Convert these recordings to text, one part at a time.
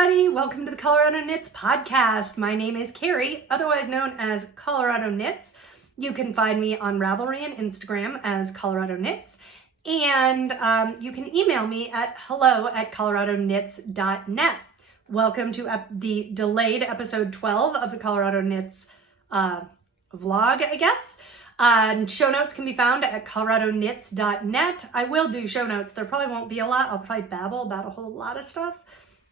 everybody. Welcome to the Colorado Knits podcast. My name is Carrie, otherwise known as Colorado Knits. You can find me on Ravelry and Instagram as Colorado Knits. And you can email me at hello@coloradoknits.net. Welcome to the delayed episode 12 of the Colorado Knits vlog, I guess. Show notes can be found at coloradoknits.net. I will do show notes. There probably won't be a lot. I'll probably babble about a whole lot of stuff.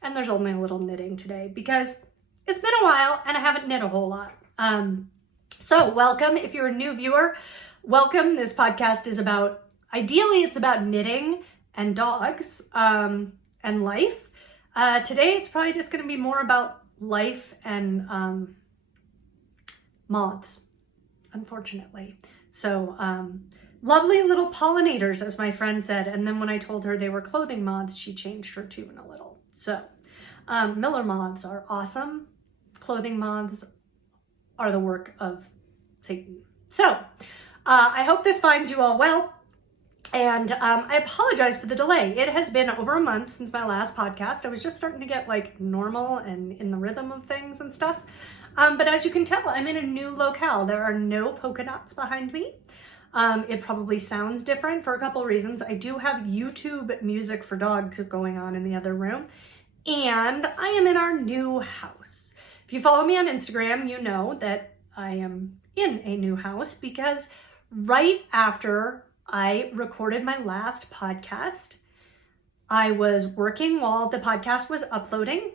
And there's only a little knitting today because it's been a while and I haven't knit a whole lot. So welcome. If you're a new viewer, welcome. This podcast is ideally it's about knitting and dogs and life. Today it's probably just going to be more about life and moths, unfortunately. So lovely little pollinators, as my friend said. And then when I told her they were clothing moths, she changed her tune a little. So Miller moths are awesome. Clothing moths are the work of Satan. So I hope this finds you all well. And I apologize for the delay. It has been over a month since my last podcast. I was just starting to get like normal and in the rhythm of things and stuff. But as you can tell, I'm in a new locale. There are no polka dots behind me. It probably sounds different for a couple of reasons. I do have YouTube music for dogs going on in the other room. And I am in our new house. If you follow me on Instagram, you know that I am in a new house because right after I recorded my last podcast, I was working while the podcast was uploading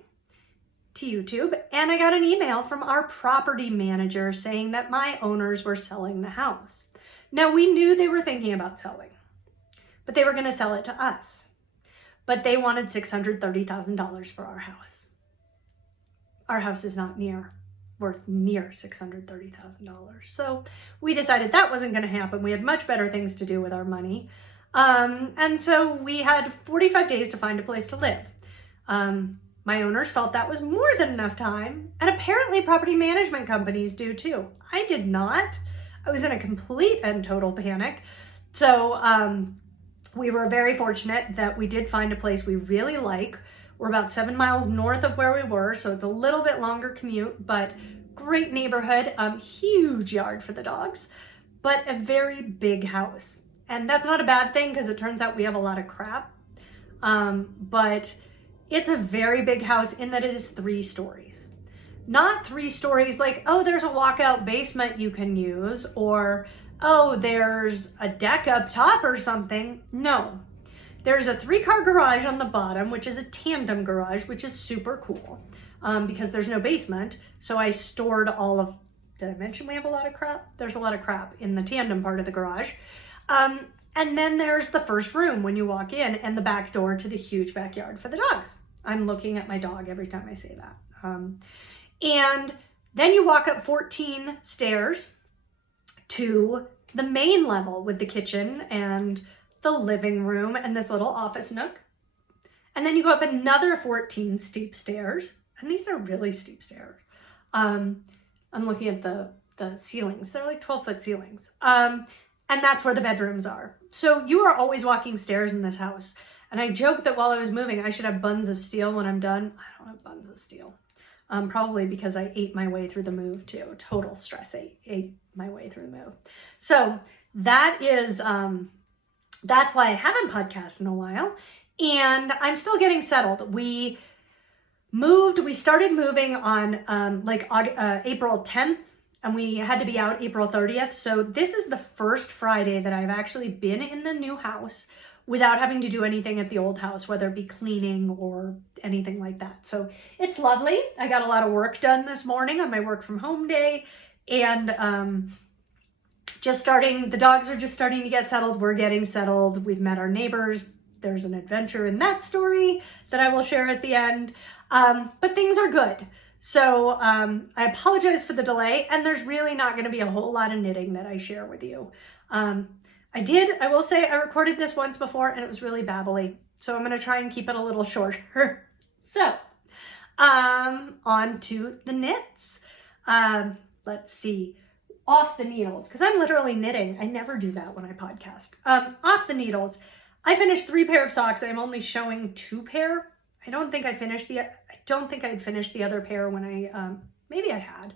to YouTube, and I got an email from our property manager saying that my owners were selling the house. Now, we knew they were thinking about selling, but they were going to sell it to us. But they wanted $630,000 for our house. Our house is not worth near $630,000. So we decided that wasn't going to happen. We had much better things to do with our money. And so we had 45 days to find a place to live. My owners felt that was more than enough time. And apparently property management companies do too. I did not. I was in a complete and total panic. So we were very fortunate that we did find a place we really like. We're about 7 miles north of where we were, so it's a little bit longer commute, but great neighborhood, huge yard for the dogs, but a very big house. And that's not a bad thing because it turns out we have a lot of crap. But it's a very big house in that it is 3 stories. Not 3 stories like, oh, there's a walkout basement you can use, or, oh, there's a deck up top or something. No. There's a 3-car garage on the bottom, which is a tandem garage, which is super cool because there's no basement. So I stored did I mention we have a lot of crap? There's a lot of crap in the tandem part of the garage. And then there's the first room when you walk in and the back door to the huge backyard for the dogs. I'm looking at my dog every time I say that. And then you walk up 14 stairs to the main level with the kitchen and the living room and this little office nook. And then you go up another 14 steep stairs. And these are really steep stairs. I'm looking at the ceilings. They're like 12-foot ceilings. And that's where the bedrooms are. So you are always walking stairs in this house. And I joked that while I was moving, I should have buns of steel when I'm done. I don't have buns of steel. Probably because I ate my way through the move too. Total stress. I ate my way through the move. So that is, that's why I haven't podcasted in a while. And I'm still getting settled. We started moving on April 10th, and we had to be out April 30th. So this is the first Friday that I've actually been in the new house without having to do anything at the old house, whether it be cleaning or anything like that. So it's lovely. I got a lot of work done this morning on my work from home day, and the dogs are just starting to get settled. We're getting settled. We've met our neighbors. There's an adventure in that story that I will share at the end. But things are good. So I apologize for the delay, and there's really not going to be a whole lot of knitting that I share with you. I will say I recorded this once before and it was really babbly. So I'm going to try and keep it a little shorter. So on to the knits. Let's see. Off the needles, because I'm literally knitting. I never do that when I podcast. Off the needles. I finished 3 pair of socks. I'm only showing 2 pair. I don't think I'd finished the other pair when maybe I had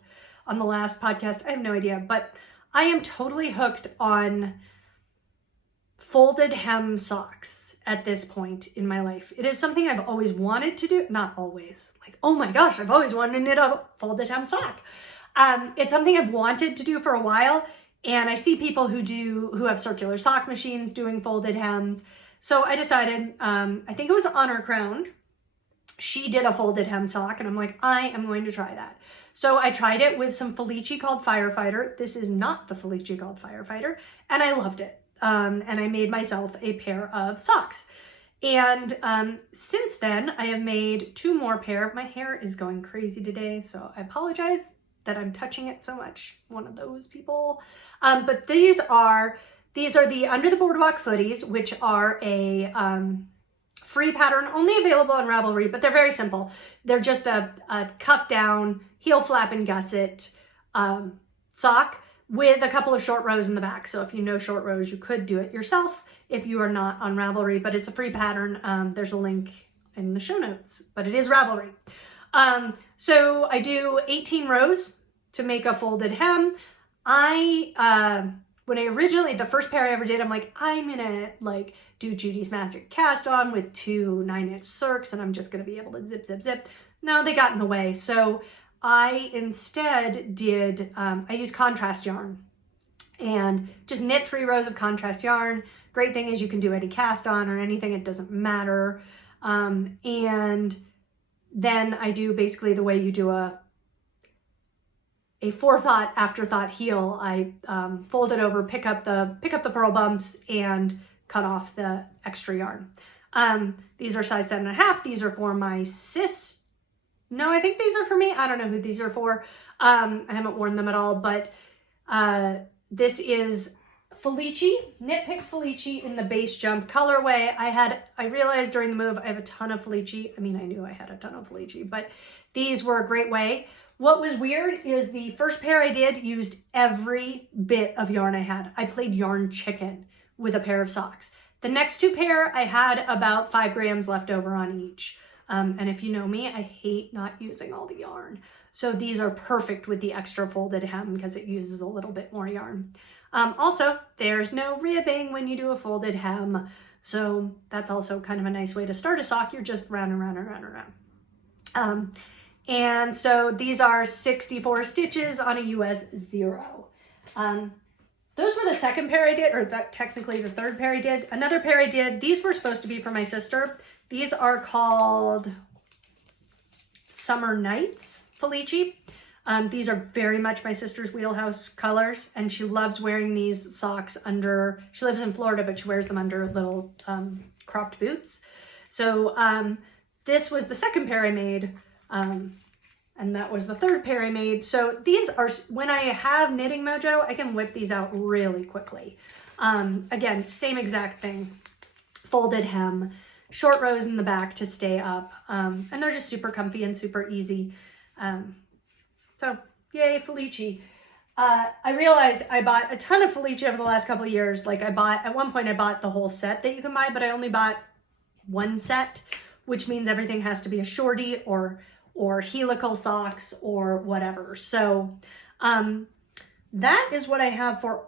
on the last podcast. I have no idea, but I am totally hooked on folded hem socks at this point in my life. It is something I've always wanted to do. Not always. Like, oh my gosh, I've always wanted to knit a folded hem sock. It's something I've wanted to do for a while, and I see people who have circular sock machines doing folded hems. So I decided, I think it was Honor Crowned. She did a folded hem sock, and I'm like, I am going to try that. So I tried it with some Felici called Firefighter. This is not the Felici called Firefighter, and I loved it. And I made myself a pair of socks. And since then, I have made 2 more pair. My hair is going crazy today, so I apologize that I'm touching it so much. One of those people. But these are the Under the Boardwalk Footies, which are a free pattern, only available on Ravelry, but they're very simple. They're just a cuff down, heel flap and gusset sock with a couple of short rows in the back. So if you know short rows, you could do it yourself if you are not on Ravelry, but it's a free pattern. There's a link in the show notes, but it is Ravelry. So I do 18 rows to make a folded hem. When I originally, the first pair I ever did, I'm like, I'm gonna like do Judy's Magic Cast On with 2 9-inch circs, and I'm just gonna be able to zip, zip, zip. No, they got in the way. So I instead did, I used contrast yarn and just knit 3 rows of contrast yarn. Great thing is you can do any cast on or anything, it doesn't matter. And then I do basically the way you do a forethought, afterthought heel. I fold it over, pick up the purl bumps, and cut off the extra yarn. These are size 7.5. These are for my sis. No, I think these are for me. I don't know who these are for. I haven't worn them at all, but this is Felici, Knit Picks Felici in the base jump colorway. I realized during the move I have a ton of Felici. I mean, I knew I had a ton of Felici, but these were a great way. What was weird is the first pair I did used every bit of yarn I had. I played yarn chicken with a pair of socks. The next 2 pair, I had about 5 grams left over on each. And if you know me, I hate not using all the yarn. So these are perfect with the extra folded hem because it uses a little bit more yarn. Also, there's no ribbing when you do a folded hem. So that's also kind of a nice way to start a sock. You're just round and round and round and round. And so these are 64 stitches on a US 0. Those were the second pair I did, or technically the third pair I did. Another pair I did, these were supposed to be for my sister. These are called Summer Nights Felici. These are very much my sister's wheelhouse colors, and she loves wearing these socks under, she lives in Florida, but she wears them under little cropped boots. So this was the second pair I made, and that was the third pair I made. So these are, when I have Knitting Mojo, I can whip these out really quickly. Again, same exact thing, folded hem, short rows in the back to stay up, and they're just super comfy and super easy. So yay, Felici. I realized I bought a ton of Felici over the last couple of years. Like at one point I bought the whole set that you can buy, but I only bought 1 set, which means everything has to be a shorty or helical socks or whatever. So that is what I have for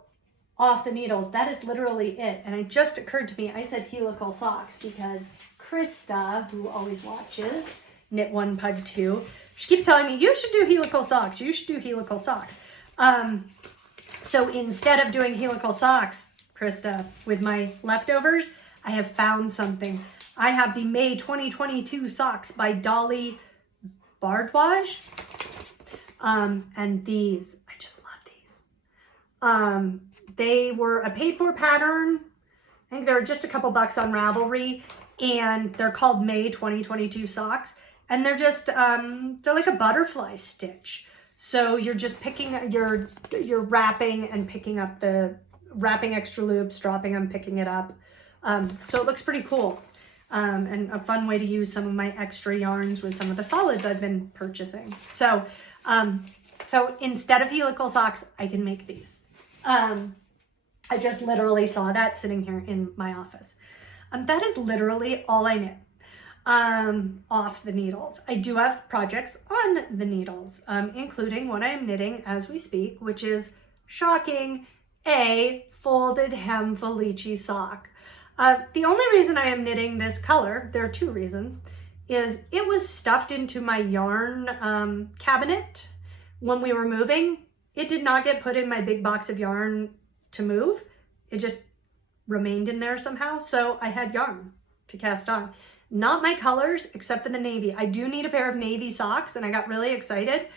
Off the Needles. That is literally it. And it just occurred to me, I said helical socks because Krista, who always watches Knit One Pug 2, she keeps telling me, you should do helical socks. You should do helical socks. So instead of doing helical socks, Krista, with my leftovers, I have found something. I have the May 2022 socks by Dolly Bardwaj. And these, I just love these. They were a paid for pattern. I think they're just a couple bucks on Ravelry, and they're called May 2022 socks. And they're just, they're like a butterfly stitch. So you're just picking, you're wrapping and picking up wrapping extra loops, dropping them, picking it up. So it looks pretty cool. And a fun way to use some of my extra yarns with some of the solids I've been purchasing. So, so instead of helical socks, I can make these. I just literally saw that sitting here in my office. That is literally all I knit. off the needles. I do have projects on the needles, including what I am knitting as we speak, which is shocking, a folded hem Felici sock. The only reason I am knitting this color, there are two reasons, is it was stuffed into my yarn cabinet when we were moving. It did not get put in my big box of yarn to move. It just remained in there somehow. So I had yarn to cast on. Not my colors, except for the navy. I do need a pair of navy socks, and I got really excited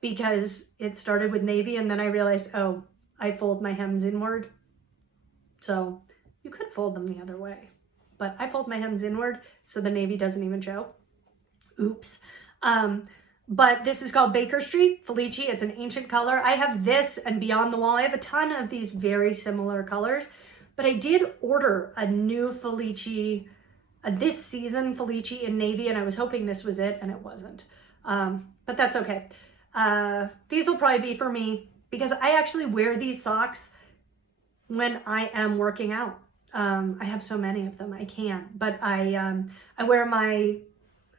because it started with navy, and then I realized, oh, I fold my hems inward. So you could fold them the other way, but I fold my hems inward so the navy doesn't even show. Oops. But this is called Baker Street Felici. It's an ancient color. I have this and Beyond the Wall. I have a ton of these very similar colors, but I did order a new Felici, this season Felici in navy, and I was hoping this was it, and it wasn't. But that's okay. These will probably be for me because I actually wear these socks when I am working out. I have so many of them, I can't. But I wear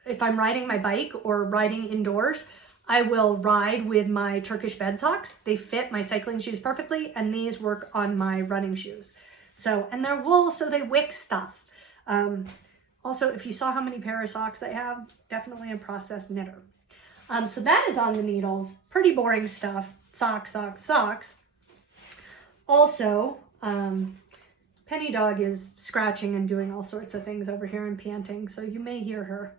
if I'm riding my bike or riding indoors, I will ride with my Turkish bed socks. They fit my cycling shoes perfectly, and these work on my running shoes. So, and they're wool, so they wick stuff. Also, if you saw how many pair of socks I have, definitely a processed knitter. So that is on the needles. Pretty boring stuff. Socks, socks, socks. Also, Penny Dog is scratching and doing all sorts of things over here and panting, so you may hear her.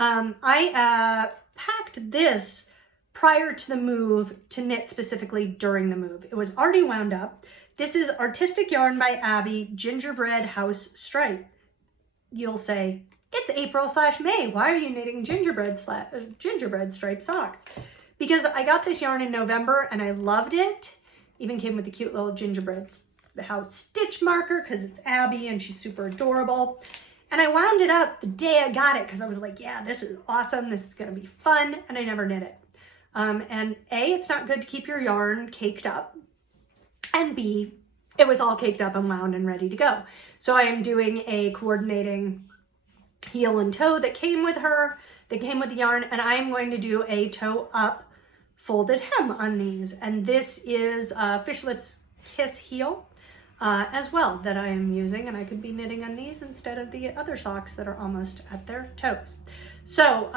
I packed this prior to the move to knit specifically during the move. It was already wound up. This is Artistic Yarn by Abby Gingerbread House Stripe. You'll say, it's April/May. Why are you knitting gingerbread stripe socks? Because I got this yarn in November and I loved it. Even came with a cute little gingerbread house stitch marker because it's Abby and she's super adorable. And I wound it up the day I got it because I was like, yeah, this is awesome. This is going to be fun. And I never knit it. And A, it's not good to keep your yarn caked up. And B, it was all caked up and wound and ready to go. So I am doing a coordinating heel and toe that came with the yarn. And I'm going to do a toe up folded hem on these. And this is Fish Lips Kiss heel. As well that I am using, and I could be knitting on these instead of the other socks that are almost at their toes. So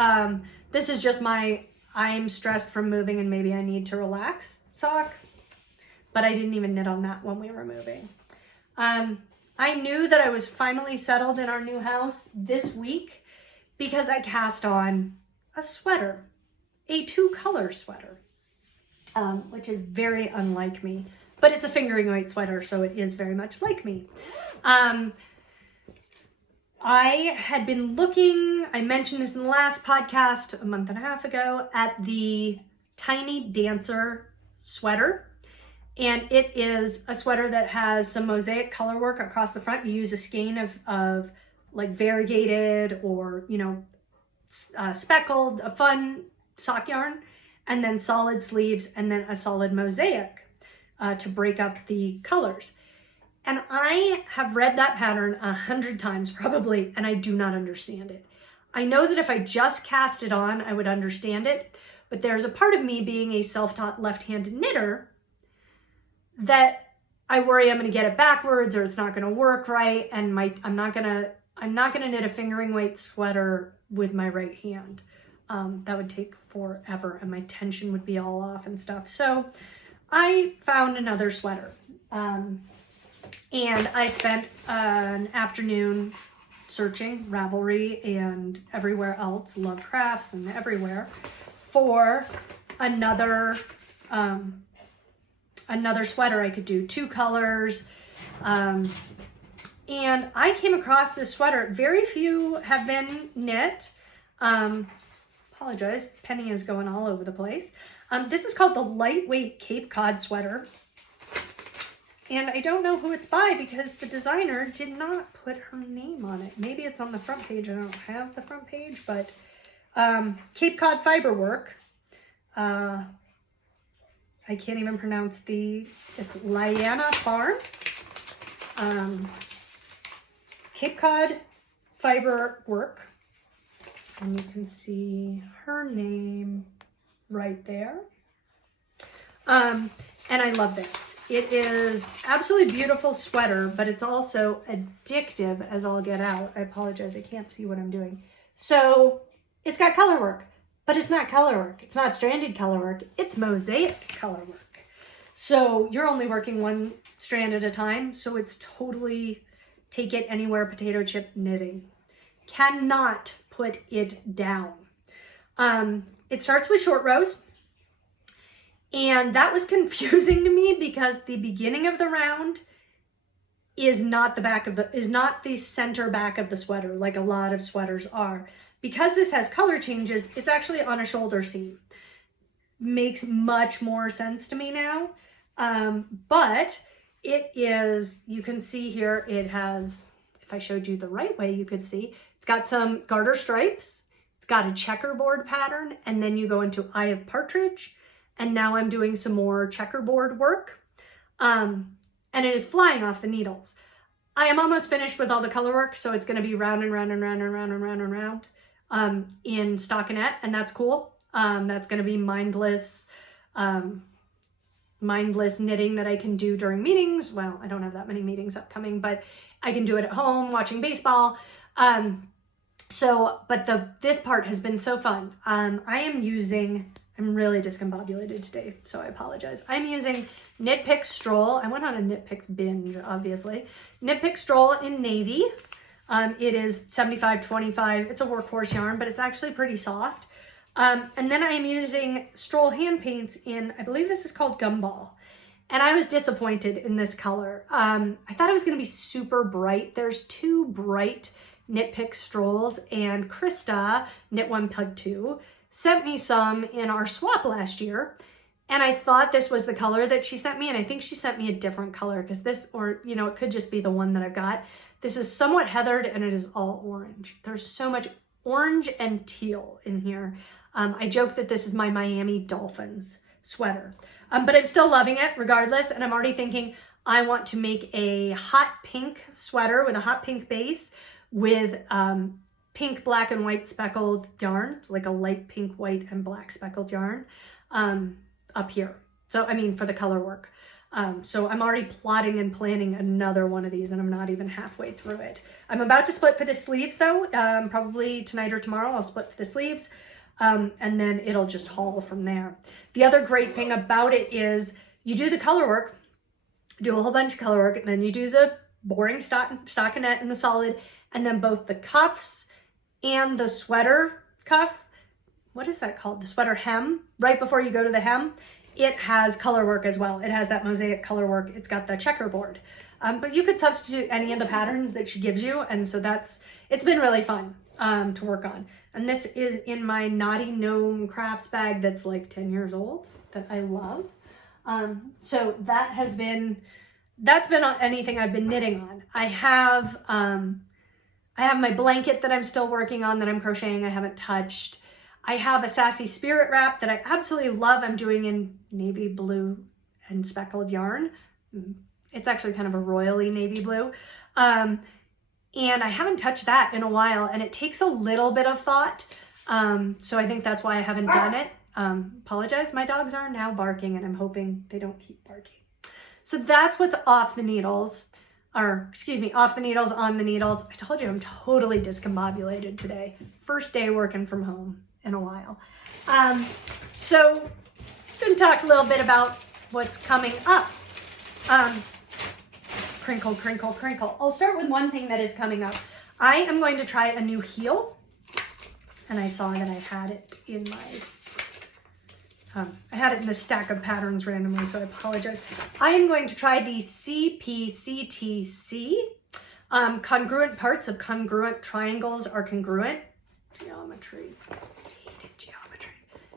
this is just my I'm stressed from moving and maybe I need to relax sock, but I didn't even knit on that when we were moving. I knew that I was finally settled in our new house this week because I cast on a sweater, a 2-color sweater, which is very unlike me. But it's a fingering weight sweater, so it is very much like me. I had been looking, I mentioned this in the last podcast a month and a half ago, at the Tiny Dancer sweater. And it is a sweater that has some mosaic color work across the front. You use a skein of like variegated or, speckled, a fun sock yarn, and then solid sleeves, and then a solid mosaic. To break up the colors. And I have read that pattern 100 times probably, and I do not understand it. I know that if I just cast it on, I would understand it, but there's a part of me being a self-taught left-handed knitter that I worry I'm going to get it backwards or it's not going to work right, and I'm not going to knit a fingering weight sweater with my right hand. That would take forever, and my tension would be all off and stuff. So I found another sweater, and I spent an afternoon searching Ravelry and everywhere else, Love Crafts and everywhere, for another sweater I could do, 2 colors, and I came across this sweater. Very few have been knit. Apologize, Penny is going all over the place. This is called the Lightweight Cape Cod Sweater. And I don't know who it's by because the designer did not put her name on it. Maybe it's on the front page. I don't have the front page, but Cape Cod Fiber Work. I can't even pronounce it's Liana Farm. Cape Cod Fiber Work. And you can see her name right there. And I love this. It is absolutely beautiful sweater, but it's also addictive as all get out. I apologize, I can't see what I'm doing. So it's got color work, but it's not color work. It's not stranded color work. It's mosaic color work. So you're only working one strand at a time. So it's totally take it anywhere potato chip knitting. Cannot put it down. It starts with short rows. And that was confusing to me because the beginning of the round is not the center back of the sweater like a lot of sweaters are. Because this has color changes, it's actually on a shoulder seam. Makes much more sense to me now. But it is, you can see here, it has, if I showed you the right way, you could see, it's got some garter stripes, it's got a checkerboard pattern, and then you go into Eye of Partridge. And now I'm doing some more checkerboard work. And it is flying off the needles. I am almost finished with all the color work, so it's gonna be round and round and round and round and round and round in stockinette, and that's cool. That's gonna be mindless knitting that I can do during meetings. Well, I don't have that many meetings upcoming, but I can do it at home watching baseball. This part has been so fun. I'm really discombobulated today, so I apologize. I'm using Knit Picks Stroll. I went on a Knit Picks binge, obviously. Knit Picks Stroll in navy. It is 75-25. It's a workhorse yarn, but it's actually pretty soft. And then I am using Stroll hand paints in, I believe this is called Gumball. And I was disappointed in this color. I thought it was going to be super bright. There's two bright Knit Picks Strolls, and Krista, Knit One Pug 2, sent me some in our swap last year, and I thought this was the color that she sent me, and I think she sent me a different color because this, or it could just be the one that I've got. This is somewhat heathered and it is all orange. There's so much orange and teal in here. I joke that this is my Miami Dolphins sweater, but I'm still loving it regardless, and I'm already thinking I want to make a hot pink sweater with a hot pink base with pink, black, and white speckled yarn, like a light pink, white, and black speckled yarn up here. So, I mean, for the color work. So I'm already plotting and planning another one of these, and I'm not even halfway through it. I'm about to split for the sleeves, though. Probably tonight or tomorrow I'll split for the sleeves, and then it'll just haul from there. The other great thing about it is you do the color work, do a whole bunch of color work, and then you do the boring stockinette and the solid, and then both the cuffs and the sweater cuff, what is that called? The sweater hem, right before you go to the hem, it has color work as well. It has that mosaic color work. It's got the checkerboard. But you could substitute any of the patterns that she gives you. And so it's been really fun to work on. And this is in my Naughty Gnome crafts bag that's like 10 years old that I love. So that's been anything I've been knitting on. I have my blanket that I'm still working on that I'm crocheting. I haven't touched. I have a Sassy Spirit wrap that I absolutely love. I'm doing in navy blue and speckled yarn. It's actually kind of a royally navy blue. And I haven't touched that in a while, and it takes a little bit of thought. So I think that's why I haven't done it. Apologize. My dogs are now barking, and I'm hoping they don't keep barking. So that's what's off the needles. Off the needles, on the needles. I told you I'm totally discombobulated today. First day working from home in a while. So I'm going to talk a little bit about what's coming up. Crinkle, crinkle, crinkle. I'll start with one thing that is coming up. I am going to try a new heel. And I saw that I had it in the stack of patterns randomly, so I apologize. I am going to try the CPCTC. Congruent parts of congruent triangles are congruent. Geometry. I hated geometry.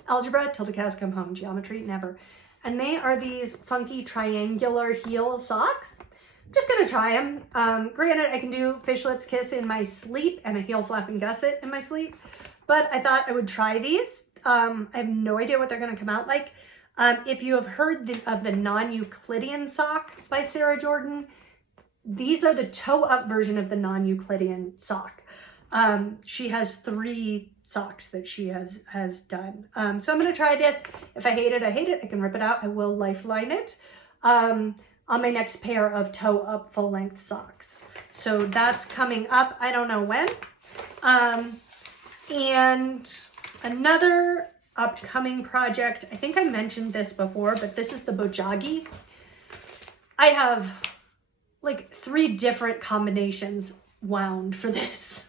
Algebra, till the cows come home. Geometry, never. And they are these funky triangular heel socks. I'm just going to try them. Granted, I can do fish lips kiss in my sleep and a heel flap and gusset in my sleep, but I thought I would try these. I have no idea what they're going to come out like. If you have heard of the non-Euclidean sock by Sarah Jordan, these are the toe-up version of the non-Euclidean sock. She has 3 socks that she has done. So I'm going to try this. If I hate it, I hate it. I can rip it out. I will lifeline it on my next pair of toe up full length socks. So that's coming up. I don't know when. And another upcoming project, I think I mentioned this before, but this is the Bojagi. I have like 3 different combinations wound for this.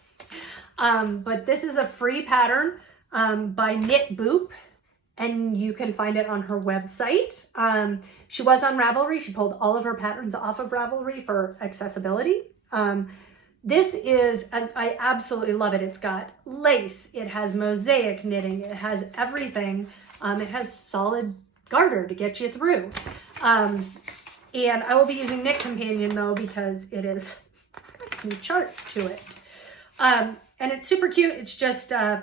But this is a free pattern by Knit Boop, and you can find it on her website. She was on Ravelry. She pulled all of her patterns off of Ravelry for accessibility. This is, and I absolutely love it. It's got lace, it has mosaic knitting, it has everything. It has solid garter to get you through. And I will be using Knit Companion though, because it is got some charts to it. And it's super cute. It's just a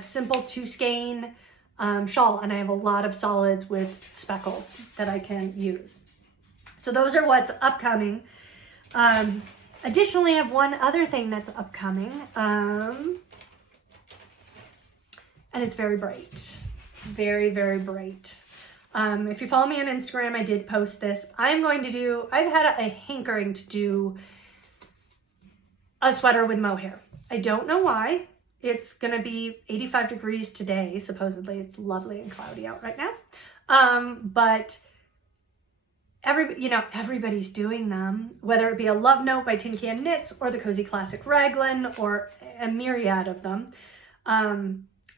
simple 2 skein shawl, and I have a lot of solids with speckles that I can use. So those are what's upcoming. Additionally, I have one other thing that's upcoming, and it's very bright, very, very bright. If you follow me on Instagram, I did post this. I've had a hankering to do a sweater with mohair. I don't know why. It's gonna be 85 degrees today, supposedly. It's lovely and cloudy out right now. But everybody's doing them, whether it be a Love Note by Tin Can Knits or the Cozy Classic Raglan or a myriad of them. I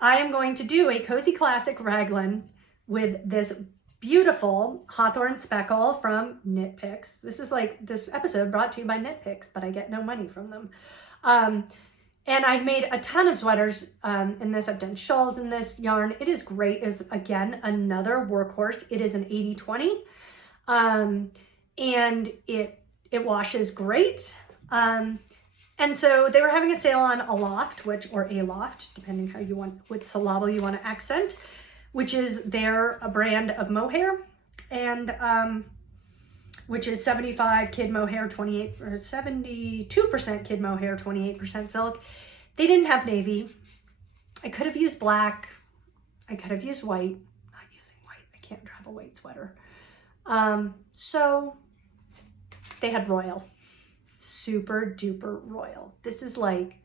am going to do a Cozy Classic Raglan with this beautiful Hawthorn Speckle from Knit Picks. This is like this episode brought to you by Knit Picks, but I get no money from them. And I've made a ton of sweaters in this. I've done shawls in this yarn. It is great. It's, again, another workhorse. It is an 80/20. And it washes great. And so they were having a sale on Aloft, or Aloft, depending how you want, what syllable you want to accent, which is a brand of mohair, and which is 75 kid mohair, 28 or 72% kid mohair, 28% silk. They didn't have navy. I could have used black. I could have used white. Not using white. I can't drive a white sweater. So they had royal, super duper royal. This is like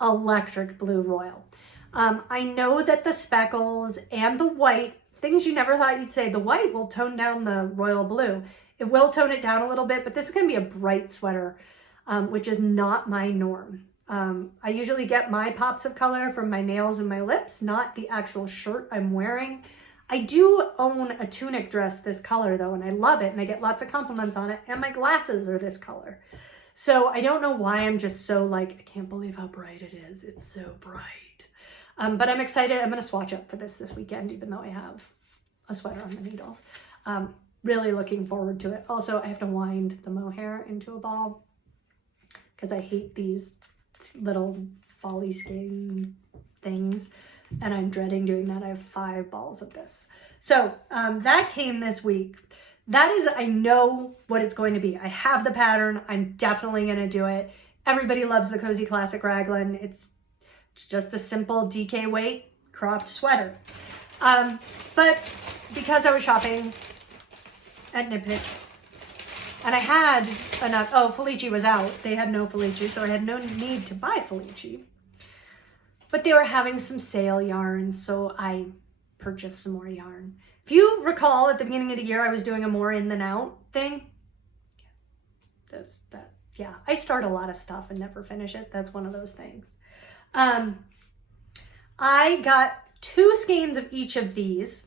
electric blue royal. I know that the speckles and the white, things you never thought you'd say, the white will tone down the royal blue. It will tone it down a little bit, but this is going to be a bright sweater, which is not my norm. I usually get my pops of color from my nails and my lips, not the actual shirt I'm wearing. I do own a tunic dress this color though, and I love it, and I get lots of compliments on it, and my glasses are this color. So I don't know why I'm just so like, I can't believe how bright it is. It's so bright. But I'm excited. I'm going to swatch up for this weekend, even though I have a sweater on the needles. Really looking forward to it. Also, I have to wind the mohair into a ball because I hate these little bally skein things, and I'm dreading doing that. I have 5 balls of this. So that came this week. That is, I know what it's going to be. I have the pattern. I'm definitely going to do it. Everybody loves the Cozy Classic Raglan. It's just a simple DK weight cropped sweater. But because I was shopping at Knit Picks, and I had enough, Felici was out. They had no Felici, so I had no need to buy Felici. But they were having some sale yarns, so I purchased some more yarn. If you recall, at the beginning of the year, I was doing a more in than out thing. Yeah, I start a lot of stuff and never finish it. That's one of those things. I got 2 skeins of each of these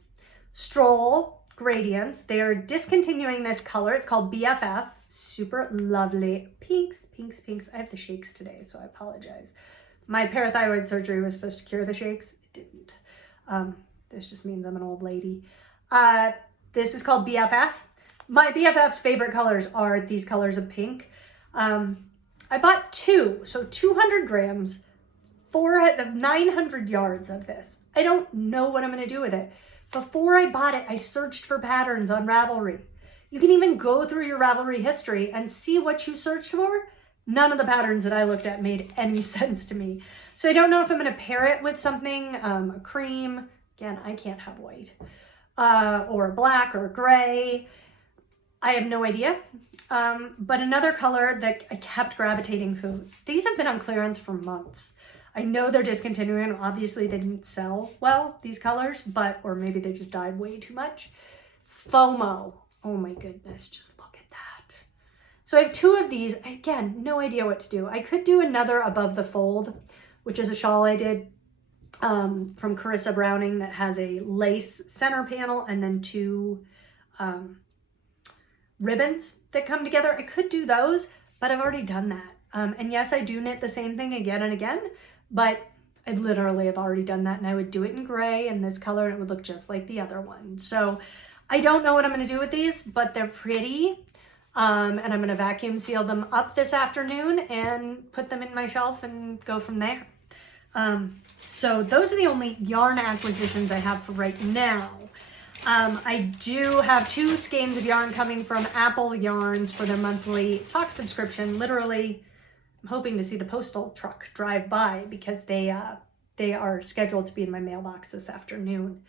Stroll gradients. They are discontinuing this color. It's called BFF. Super lovely. Pinks, pinks, pinks. I have the shakes today, so I apologize. My parathyroid surgery was supposed to cure the shakes. It didn't. This just means I'm an old lady. This is called BFF. My BFF's favorite colors are these colors of pink. I bought 2, so 200 grams, 900 yards of this. I don't know what I'm going to do with it. Before I bought it, I searched for patterns on Ravelry. You can even go through your Ravelry history and see what you searched for. None of the patterns that I looked at made any sense to me. So I don't know if I'm going to pair it with something, a cream. Again, I can't have white. Or a black or a gray. I have no idea. But another color that I kept gravitating to. These have been on clearance for months. I know they're discontinuing. Obviously, they didn't sell well, these colors, or maybe they just died way too much. FOMO. Oh my goodness, just look at that. So I have 2 of these. Again, no idea what to do. I could do another Above the Fold, which is a shawl I did from Carissa Browning that has a lace center panel and then 2 ribbons that come together. I could do those, but I've already done that. And yes, I do knit the same thing again and again, but I literally have already done that, and I would do it in gray and this color and it would look just like the other one. So I don't know what I'm going to do with these, but they're pretty. And I'm going to vacuum seal them up this afternoon and put them in my shelf and go from there. So those are the only yarn acquisitions I have for right now. I do have 2 skeins of yarn coming from Apple Yarns for their monthly sock subscription. Literally, I'm hoping to see the postal truck drive by because they are scheduled to be in my mailbox this afternoon.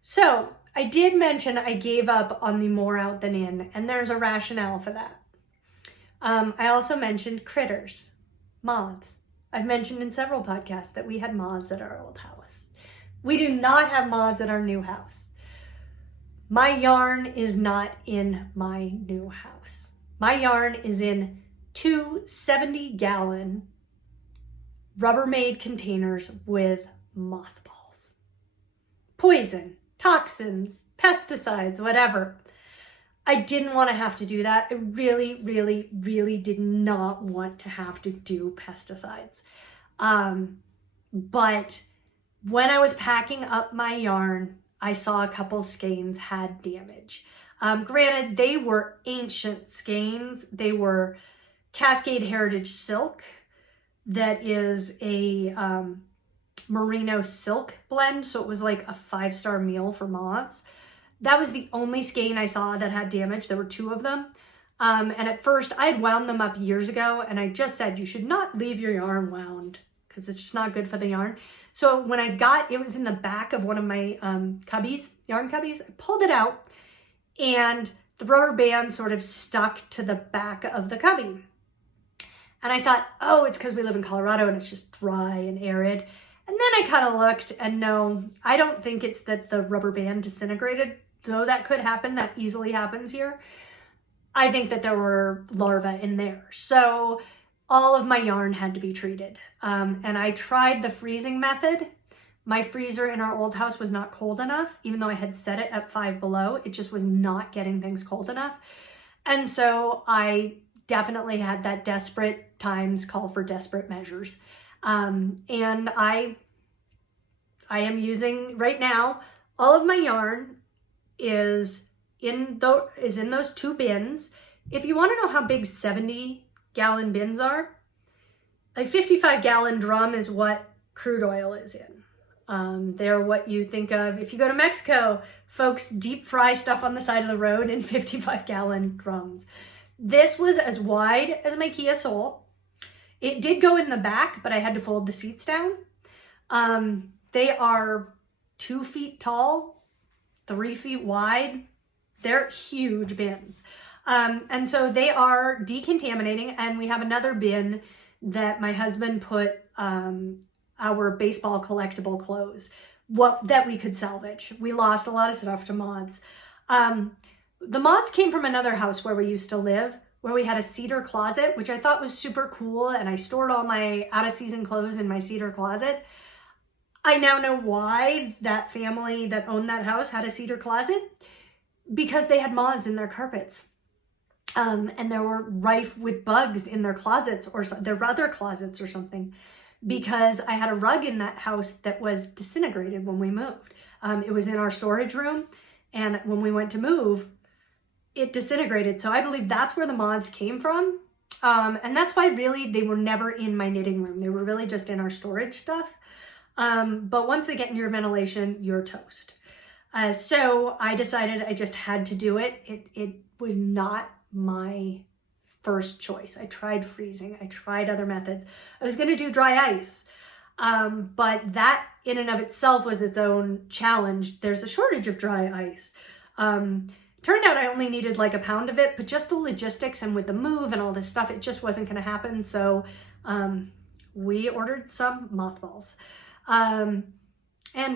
So I did mention I gave up on the more out than in, and there's a rationale for that. I also mentioned critters, moths. I've mentioned in several podcasts that we had moths at our old house. We do not have moths at our new house. My yarn is not in my new house. My yarn is in 2 70-gallon Rubbermaid containers with mothballs. Poison, toxins, pesticides, whatever. I didn't want to have to do that. I really, really, really did not want to have to do pesticides. But when I was packing up my yarn, I saw a couple skeins had damage. Granted, they were ancient skeins. They were Cascade Heritage Silk. That is a merino silk blend. So it was like a 5-star meal for moths. That was the only skein I saw that had damage. There were 2 of them. And at first I had wound them up years ago, and I just said, you should not leave your yarn wound because it's just not good for the yarn. So when it was in the back of one of my yarn cubbies, I pulled it out and the rubber band sort of stuck to the back of the cubby. And I thought, oh, it's because we live in Colorado and it's just dry and arid. And then I kind of looked, and no, I don't think it's that the rubber band disintegrated, though that could happen. That easily happens here. I think that there were larvae in there. So all of my yarn had to be treated. And I tried the freezing method. My freezer in our old house was not cold enough, even though I had set it at 5 below. It just was not getting things cold enough. And so I definitely had that desperate times call for desperate measures. And I am using right now, all of my yarn is in those 2 bins. If you want to know how big 70-gallon bins are, a 55-gallon drum is what crude oil is in. They're what you think of if you go to Mexico. Folks deep fry stuff on the side of the road in 55-gallon drums. This was as wide as my Kia Soul. It did go in the back, but I had to fold the seats down. They are 2 feet tall, 3 feet wide. They're huge bins. And so they are decontaminating, and we have another bin that my husband put our baseball collectible clothes that we could salvage. We lost a lot of stuff to moths. The moths came from another house where we used to live, where we had a cedar closet, which I thought was super cool, and I stored all my out-of-season clothes in my cedar closet. I now know why that family that owned that house had a cedar closet, because they had moths in their carpets. And they were rife with bugs in their closets or their other closets or something, because I had a rug in that house that was disintegrated when we moved. It was in our storage room, and when we went to move, it disintegrated. So I believe that's where the moths came from. And that's why really they were never in my knitting room. They were really just in our storage stuff. But once they get in your ventilation, you're toast. So I decided I just had to do it. It was not my first choice. I tried freezing. I tried other methods. I was going to do dry ice. But that in and of itself was its own challenge. There's a shortage of dry ice. Turned out I only needed like a pound of it, but just the logistics and with the move and all this stuff, it just wasn't going to happen. So we ordered some mothballs. And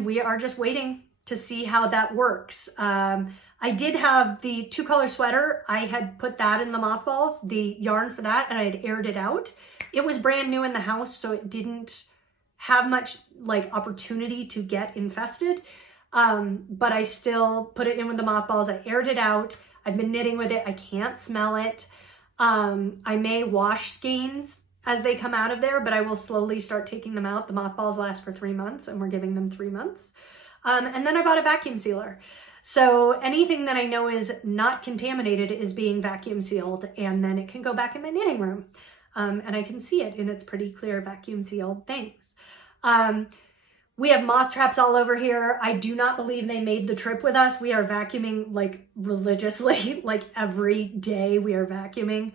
we are just waiting to see how that works. I did have the 2-color sweater. I had put that in the mothballs, the yarn for that, and I had aired it out. It was brand new in the house, so it didn't have much like opportunity to get infested. But I still put it in with the mothballs. I aired it out. I've been knitting with it. I can't smell it. I may wash skeins as they come out of there, but I will slowly start taking them out. The mothballs last for 3 months and we're giving them 3 months. And then I bought a vacuum sealer. So anything that I know is not contaminated is being vacuum sealed, and then it can go back in my knitting room. And I can see it in its pretty clear vacuum sealed things. We have moth traps all over here. I do not believe they made the trip with us. We are vacuuming like religiously, like every day we are vacuuming,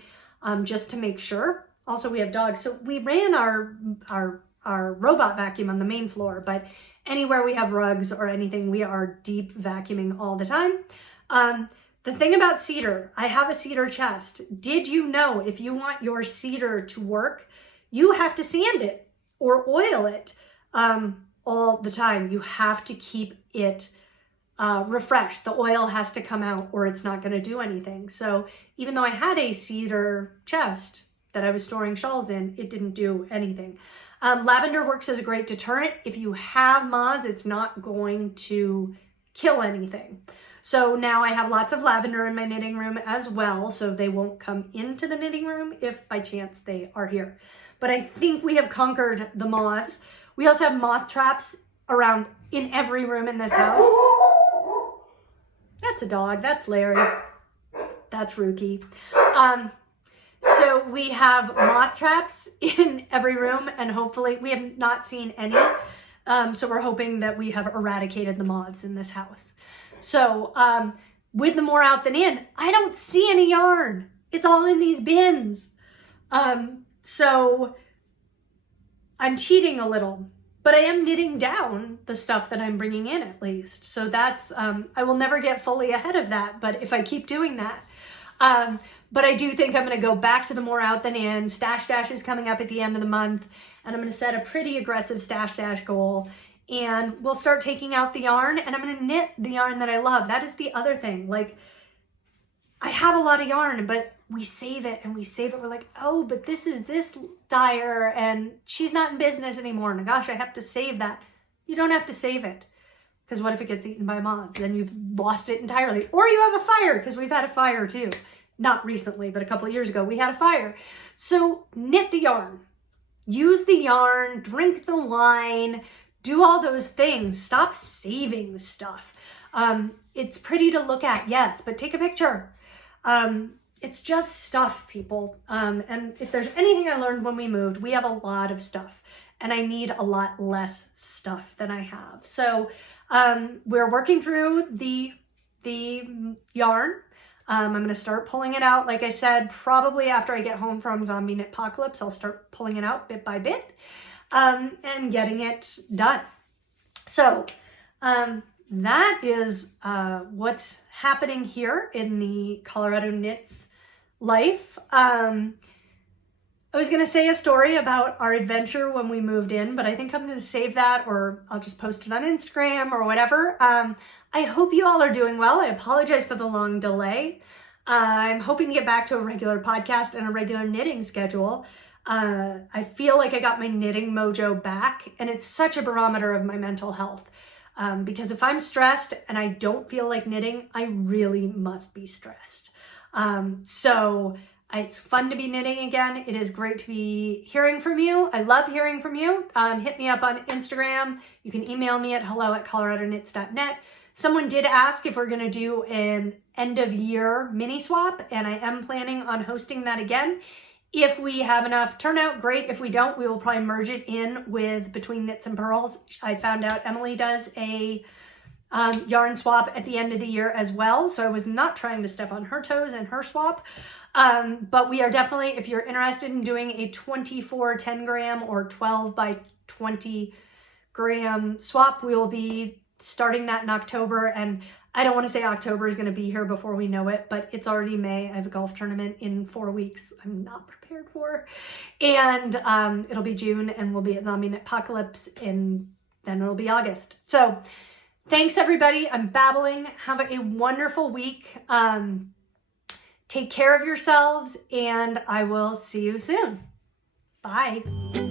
just to make sure. Also, we have dogs. So we ran our robot vacuum on the main floor, but anywhere we have rugs or anything, we are deep vacuuming all the time. The thing about cedar, I have a cedar chest. Did you know if you want your cedar to work, you have to sand it or oil it all the time? You have to keep it refreshed. The oil has to come out or it's not going to do anything. So even though I had a cedar chest that I was storing shawls in, it didn't do anything. Lavender works as a great deterrent. If you have moths, it's not going to kill anything. So now I have lots of lavender in my knitting room as well, so they won't come into the knitting room if by chance they are here. But I think we have conquered the moths. We also have moth traps around in every room in this house. That's a dog. That's Larry. That's Rookie. So we have moth traps in every room, and hopefully we have not seen any. So we're hoping that we have eradicated the moths in this house. So with the more out than in, I don't see any yarn. It's all in these bins. So I'm cheating a little, but I am knitting down the stuff that I'm bringing in at least. So that's, I will never get fully ahead of that, but if I keep doing that, but I do think I'm going to go back to the more out than in. Stash Dash is coming up at the end of the month, and I'm going to set a pretty aggressive Stash Dash goal, and we'll start taking out the yarn, and I'm going to knit the yarn that I love. That is the other thing. Like, I have a lot of yarn, but we save it and we save it. We're like, oh, but this is this dyer and she's not in business anymore. And gosh, I have to save that. You don't have to save it, because what if it gets eaten by moths? Then you've lost it entirely. Or you have a fire, because we've had a fire too. Not recently, but a couple of years ago, we had a fire. So knit the yarn, use the yarn, drink the wine, do all those things. Stop saving the stuff. It's pretty to look at, yes, but take a picture. It's just stuff, people. And if there's anything I learned when we moved, we have a lot of stuff, and I need a lot less stuff than I have. So we're working through the yarn. I'm going to start pulling it out. Like I said, probably after I get home from Zombie Knitpocalypse, I'll start pulling it out bit by bit, and getting it done. So that is what's happening here in the Colorado Knits life. I was going to say a story about our adventure when we moved in, but I think I'm going to save that, or I'll just post it on Instagram or whatever. I hope you all are doing well. I apologize for the long delay. I'm hoping to get back to a regular podcast and a regular knitting schedule. I feel like I got my knitting mojo back, and it's such a barometer of my mental health. Because if I'm stressed and I don't feel like knitting, I really must be stressed. So it's fun to be knitting again. It is great to be hearing from you. I love hearing from you. Hit me up on Instagram. You can email me at hello@coloradoknits.net. Someone did ask if we're going to do an end of year mini swap, and I am planning on hosting that again. If we have enough turnout, great. If we don't, we will probably merge it in with Between Knits and Pearls. I found out Emily does a yarn swap at the end of the year as well, so I was not trying to step on her toes in her swap. But we are definitely, if you're interested in doing a 24 10 gram or 12 by 20 gram swap, we will be starting that in October. And I don't want to say October is going to be here before we know it, but it's already May. I have a golf tournament in 4 weeks I'm not prepared for. And it'll be June, and we'll be at Zombie Apocalypse, and then it'll be August. So thanks, everybody. I'm babbling. Have a wonderful week. Take care of yourselves, and I will see you soon. Bye.